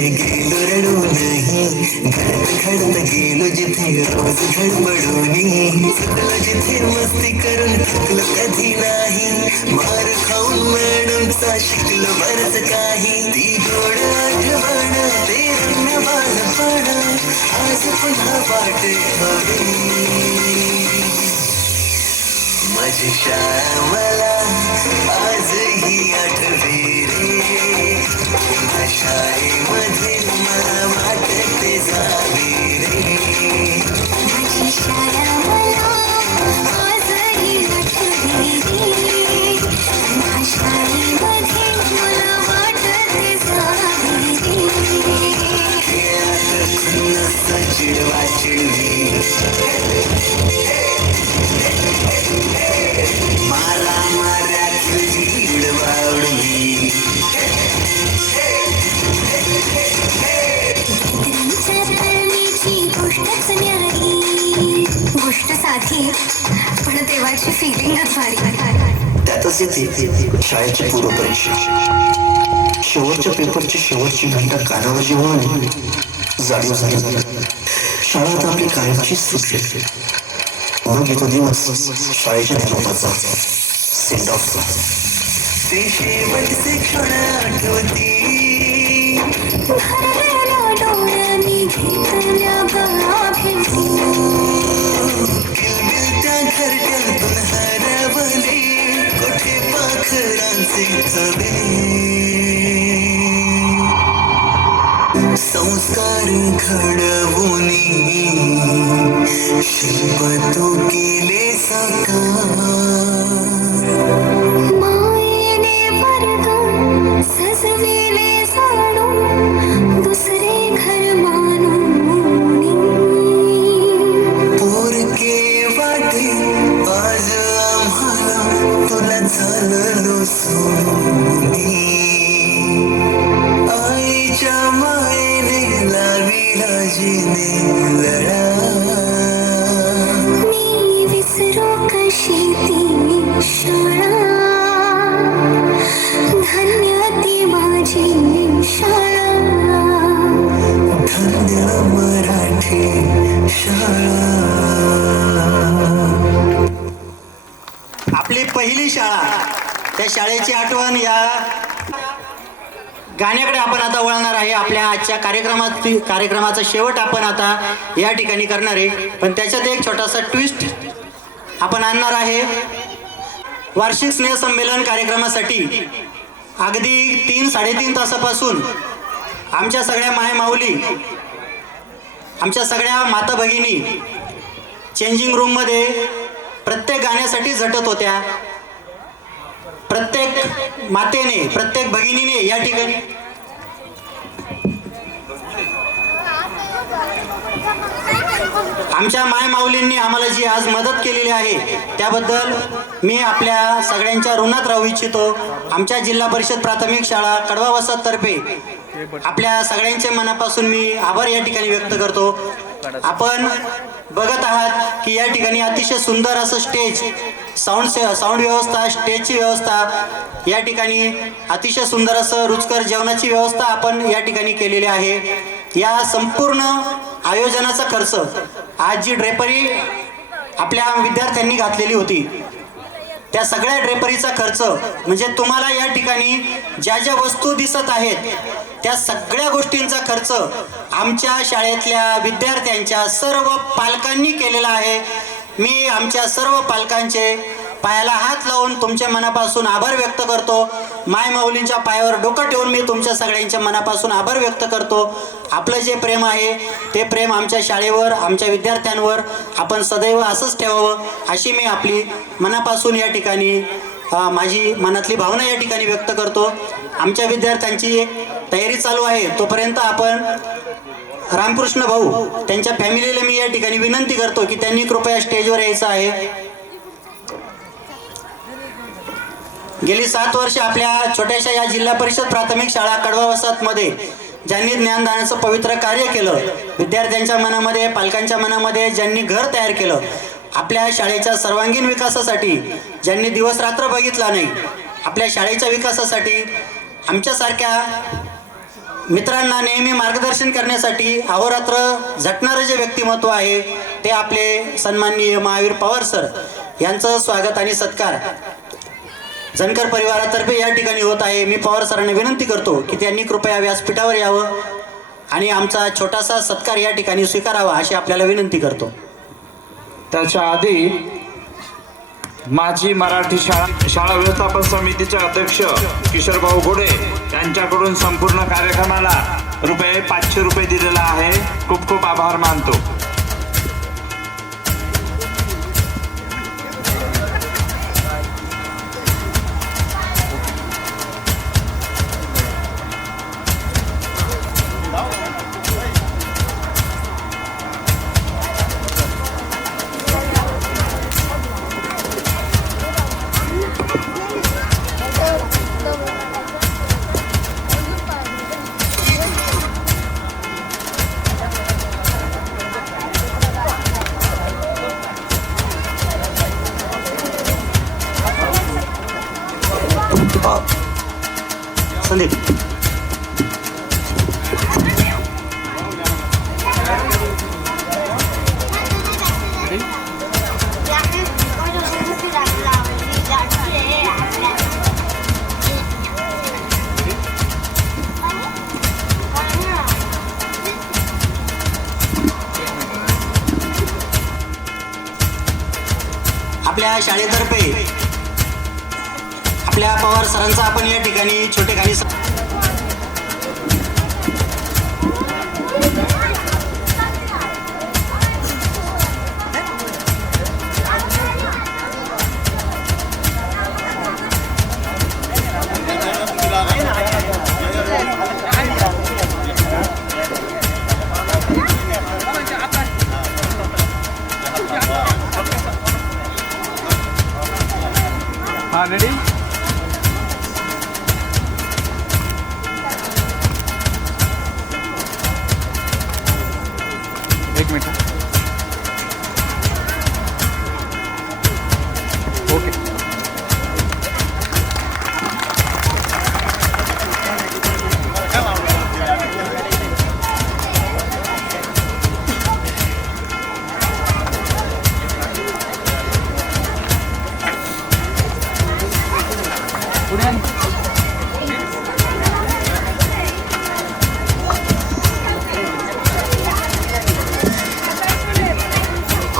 गेलो रडूनही घडत गेलो जिथे रोज घडबडूनी सुटलो जिथे मस्ती करून थकलो कधी नाही मार खाऊन मॅडमचा शिकलो बरंच काही ती गोड आठवण ते रम्य बालपण आज पुन्हा वाट हवी माझी शाळा मला आजही आठवे रे पुन्हा शाळेमध्ये मला वाटते जावे रे माझी शाळा मला आजही आठवे रे पुन्हा शाळेमध्ये मला वाटते जावे रे चिडवा चिडवी मारा मारा तुझी उडवाउडवी गोष्टच न्यारी गोष्ट साधी पण देवाची फिलिंगच भारी त्यातच येते शाळेची पूर्वपरीक्षा शेवटच्या पेपरची शेवटची घंटा कानावर जेव्हा आली जाणीव झाली शाळा आता आपली कायमची सुटली मग येतो दिवस शाळेच्या निरोपाचा सेंड ऑफचा ते शेवटचे क्षण आठवती भरलेल्या डोळ्यांनी घेतल्या गळा भेटी किलबिलत्या घरट्यातून हरवले कुठे पाखरांचे थवे संस्कार घडवूनी शिल्प तू केले साकार मायेने वर्ग सजविले जाणून दुसरे घर मानून पोरके वाटे आज आम्हाला तुला झालं सोनी आईच्या मायेने लाविला जिने लढा मी विसरू कशी ती शाळा धन्य ती माझी शाळा धन्य मराठी शाळा आपली पहिली शाळा त्या शाळेची आठवण या गाण्याकडे आपण आता वळणार आहे आपल्या आजच्या कार्यक्रमाचा शेवट आपण आता या ठिकाणी करणार आहे पण त्याच्यात एक छोटासा ट्विस्ट आपण आणणार आहे वार्षिक स्नेहसंमेलन कार्यक्रमासाठी अगदी 3-3.5 तासापासून आमच्या सगळ्या मायमाऊली आमच्या सगळ्या माता भगिनी चेंजिंग रूममध्ये प्रत्येक गाण्यासाठी झटत होत्या प्रत्येक मातेने प्रत्येक भगिनीने या ठिकाणी आमच्या मायमाऊलींनी आम्हाला जी आज मदत केलेली आहे त्याबद्दल मी आपल्या सगळ्यांच्या ऋणात राहू इच्छितो आमच्या जिल्हा परिषद प्राथमिक शाळा कडवा वसाहत तर्फे आपल्या सगळ्यांचे मनापासून मी आभार या ठिकाणी व्यक्त करतो आपण बघत आहात की या ठिकाणी अतिशय सुंदर असं स्टेज साऊंड व्यवस्था स्टेजची व्यवस्था या ठिकाणी अतिशय सुंदर असं रुचकर जेवणाची व्यवस्था आपण या ठिकाणी केलेली आहे या संपूर्ण आयोजनाचा खर्च आज जी ड्रेपरी आपल्या विद्यार्थ्यांनी घातलेली होती त्या सगळ्या ड्रेपरीचा खर्च म्हणजे तुम्हाला या ठिकाणी ज्या ज्या वस्तू दिसत आहेत त्या सगळ्या गोष्टींचा खर्च आमच्या शाळेतल्या विद्यार्थ्यांच्या सर्व पालकांनी केलेला आहे मी आमच्या सर्व पालकांचे पायाला हात लावून तुमच्या मनापासून आभार व्यक्त करतो मायमाऊलींच्या पायावर डोकं ठेवून मी तुमच्या सगळ्यांच्या मनापासून आभार व्यक्त करतो आपलं जे प्रेम आहे ते प्रेम आमच्या शाळेवर आमच्या विद्यार्थ्यांवर आपण सदैव असंच ठेवावं अशी मी आपली मनापासून या ठिकाणी माझी मनातली भावना या ठिकाणी व्यक्त करतो आमच्या विद्यार्थ्यांची तयारी चालू आहे तोपर्यंत आपण रामकृष्ण भाऊ त्यांच्या फॅमिलीला मी या ठिकाणी विनंती करतो की त्यांनी कृपया स्टेजवर यायचं आहे गेली 7 वर्ष आपल्या छोट्याशा या जिल्हा परिषद प्राथमिक शाळा कडवा वसाहतमध्ये ज्यांनी ज्ञानदानाचं पवित्र कार्य केलं विद्यार्थ्यांच्या मनामध्ये पालकांच्या मनामध्ये ज्यांनी घर तयार केलं आपल्या शाळेच्या सर्वांगीण विकासासाठी ज्यांनी दिवस रात्र बघितला नाही आपल्या शाळेच्या विकासासाठी आमच्यासारख्या मित्रांना नेहमी मार्गदर्शन करण्यासाठी अहोरात्र झटणारं जे व्यक्तिमत्व आहे ते आपले सन्माननीय महावीर पवार सर यांचं स्वागत आणि सत्कार जनकर परिवारातर्फे या ठिकाणी होत आहे. मी पवार सरांना विनंती करतो की त्यांनी कृपया व्यासपीठावर यावं आणि आमचा छोटासा सत्कार या ठिकाणी स्वीकारावा अशी आपल्याला विनंती करतो. त्याच्या आधी माजी मराठी शाळा व्यवस्थापन समितीचे अध्यक्ष किशोरभाऊ घोडे यांच्याकडून संपूर्ण कार्यक्रमाला रुपये 500 रुपये दिलेला आहे. खूप खूप आभार मानतो. संदीप आपल्या शाळेतर्फे आपल्या पवार सरांचा आपण या ठिकाणी छोटेखानी हा रेडी. एक मिनिट. ओके.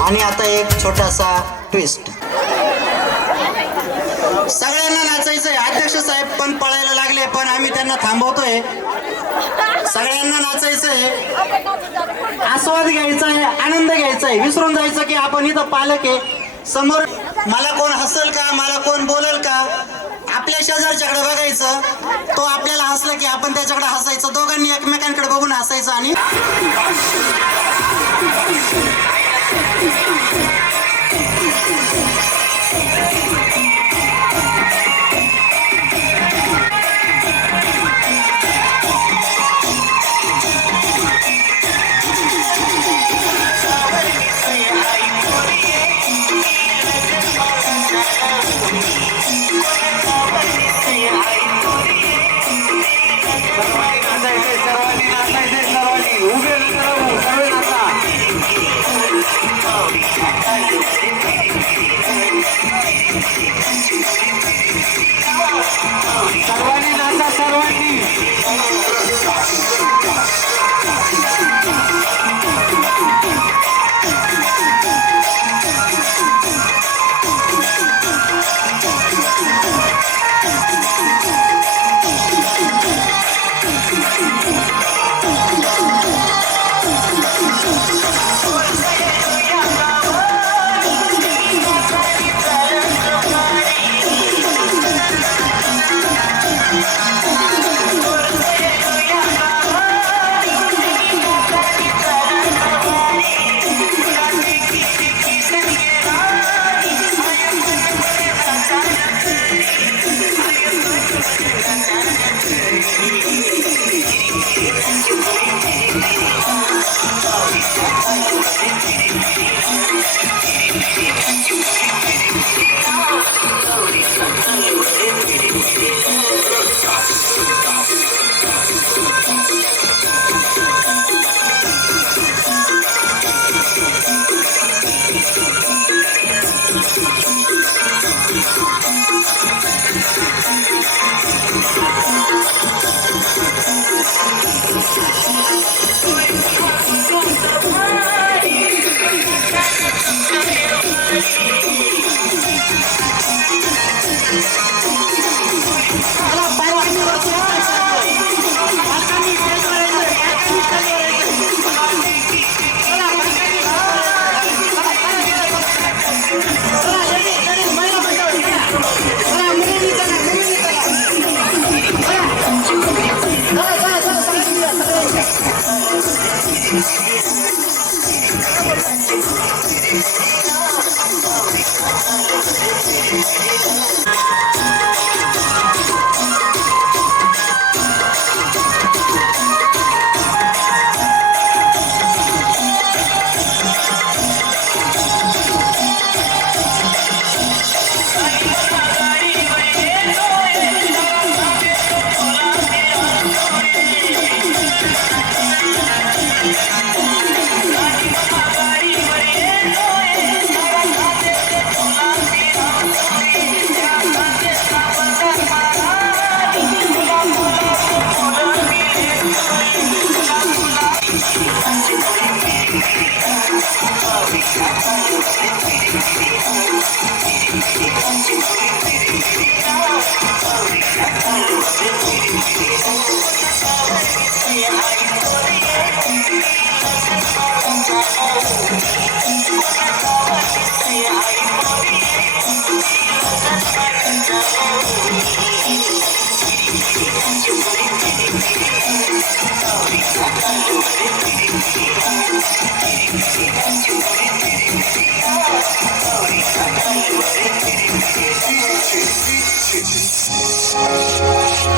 आणि आता एक छोटासा ट्विस्ट. सगळ्यांना नाचायचंय. अध्यक्ष साहेब पण पळायला लागले पण आम्ही त्यांना थांबवतोय. सगळ्यांना नाचायचंय, आस्वाद घ्यायचा आहे, आनंद घ्यायचा आहे. विसरून जायचं की आपण इथं पालक आहे. समोर मला कोण हसल का, मला कोण बोलल का, आपल्या शेजारच्याकडे बघायचं. तो आपल्याला हसला की आपण त्याच्याकडे हसायचं. दोघांनी एकमेकांकडे बघून हसायचं आणि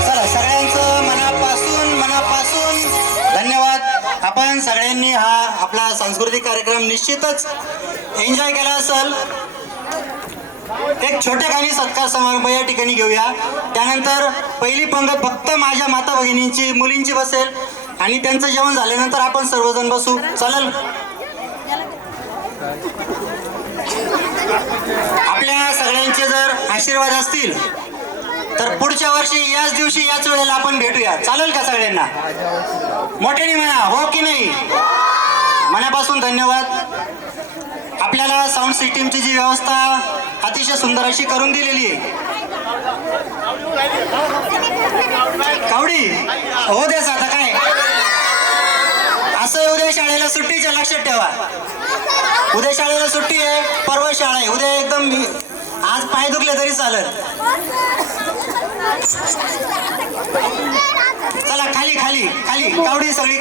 चला सगळ्यांचं मनापासून धन्यवाद. आपण सगळ्यांनी हा आपला सांस्कृतिक कार्यक्रम निश्चितच एन्जॉय केला असेल. एक छोटेखानी सत्कार समारंभ या ठिकाणी घेऊया. त्यानंतर पहिली पंगत फक्त माझ्या माता भगिनींची मुलींची बसेल आणि त्यांचं जेवण झाल्यानंतर आपण सर्वजण बसू. चालेल? आपल्या सगळ्यांचे जर आशीर्वाद असतील तर पुढच्या वर्षी याच दिवशी याच वेळेला आपण भेटूया. चालेल का सगळ्यांना? मोठ्याने म्हणा हो की नाही. मनापासून धन्यवाद. आपल्याला साऊंड सिस्टीमची जी व्यवस्था अतिशय सुंदर अशी करून दिलेली आहे. कावडी हो द्याच आता काय असं उद्या शाळेला सुट्टीच्या लक्षात ठेवा. उद्या शाळेला सुट्टी आहे, परवा शाळा आहे. उद्या एकदम आज पाय दुखले तरी चालेल. चला खाली खाली खाली कावडी सगळी.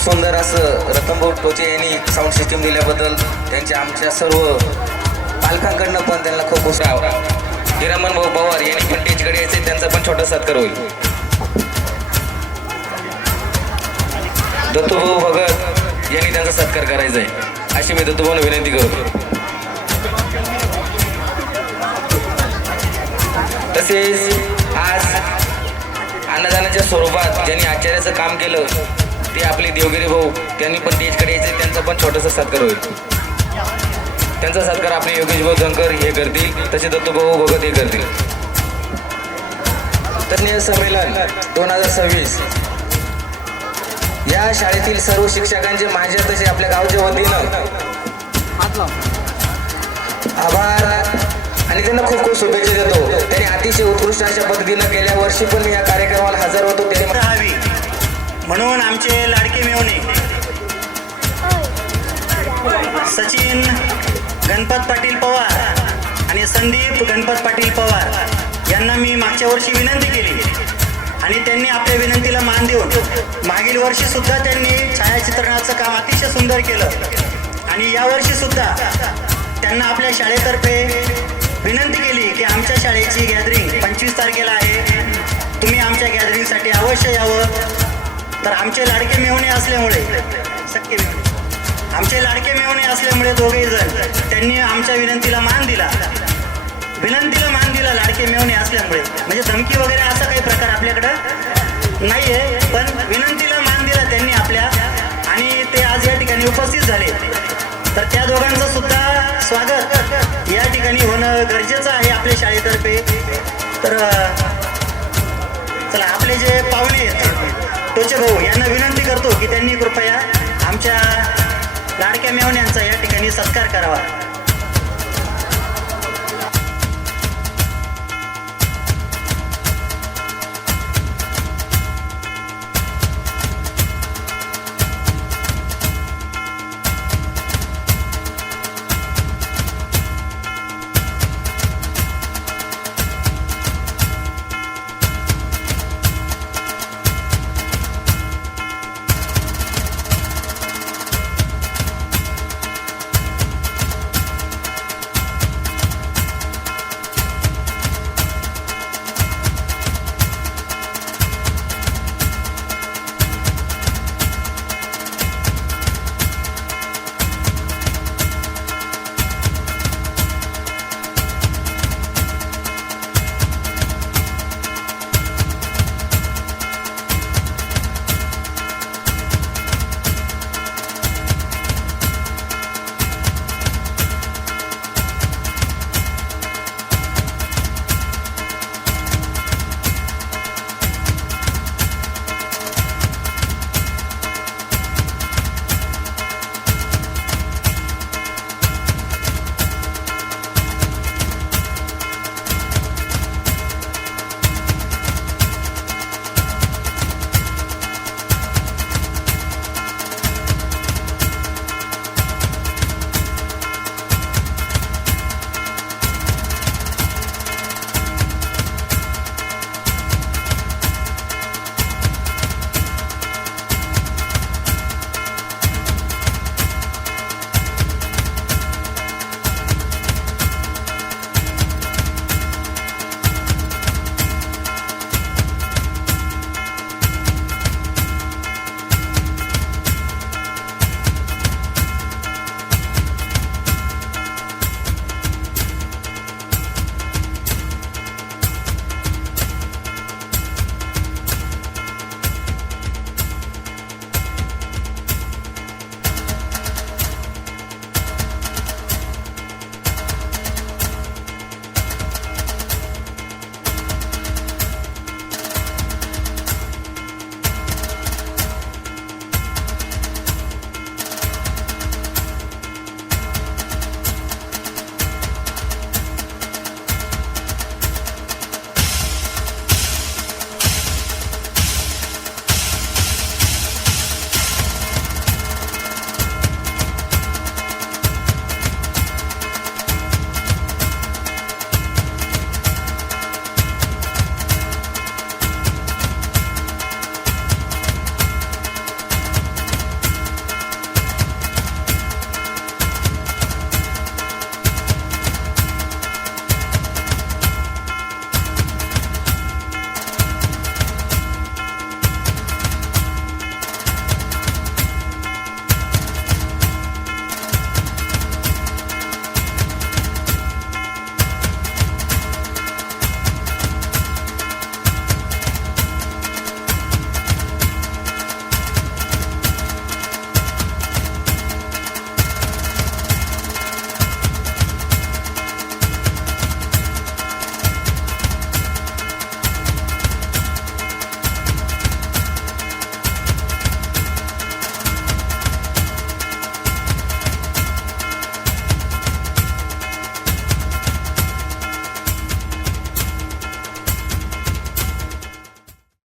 सुंदर असं रतनभाऊ टोचे यांनी साऊंड सिस्टीम दिल्याबद्दल त्यांच्या आमच्या सर्व पालकांकडनं पण त्यांना खूप खूप हिरामन भाऊ पवार यांनी पण टेजकडे यायचे, त्यांचा पण छोटा सत्कार होईल. दत्तूभाऊ भगत यांनी त्यांचा सत्कार करायचा आहे अशी मी दत्तूभाऊला विनंती करतो. तसेच आज अन्नदानाच्या स्वरूपात ज्यांनी आचार्याचं काम केलं ते आपले देवगिरी भाऊ, त्यांनी पण टेजकडे यायचे, त्यांचा पण छोटासा सत्कार होईल. त्यांचा सत्कार आपले योगेश भाऊ धनकर हे करतील, तसे दत्तूभाऊ भगत हे करतील. तज्ञ संमेलन 2026 या शाळेतील सर्व शिक्षकांचे माझ्या तसे आपल्या गावच्या वतीनं आभार आणि त्यांना खूप खूप शुभेच्छा देतो. त्यांनी अतिशय उत्कृष्ट अशा पद्धतीनं गेल्या वर्षी पण मी या कार्यक्रमाला हजर होतो. त्यांनी राहावी म्हणून आमचे लाडके मेवणे सचिन गणपत पाटील पवार आणि संदीप गणपत पाटील पवार यांना मी मागच्या वर्षी विनंती केली आणि त्यांनी आपल्या विनंतीला मान देऊन मागील वर्षी सुद्धा त्यांनी छायाचित्रणाचं काम अतिशय सुंदर केलं आणि यावर्षी सुद्धा त्यांना आपल्या शाळेतर्फे विनंती केली की आमच्या शाळेची गॅदरिंग 25 तारखेला आहे, तुम्ही आमच्या गॅदरिंगसाठी अवश्य यावं. तर आमचे लाडके मेवणे असल्यामुळे आमचे लाडके मेवणे असल्यामुळे दोघेही जण त्यांनी आमच्या विनंतीला मान दिला. लाडके मेवणे असल्यामुळे, म्हणजे धमकी वगैरे असा काही प्रकार आपल्याकडं नाही आहे, पण विनंतीला मान दिला त्यांनी आपल्या आणि ते आज या ठिकाणी उपस्थित झाले. तर त्या दोघांचं सुद्धा स्वागत या ठिकाणी होणं गरजेचं आहे आपल्या शाळेतर्फे. तर चला आपले जे पाहुणे आहेत टोचे भाऊ यांना विनंती करतो की त्यांनी कृपया आमच्या लाडक्या मेवण्यांचा या ठिकाणी सत्कार करावा.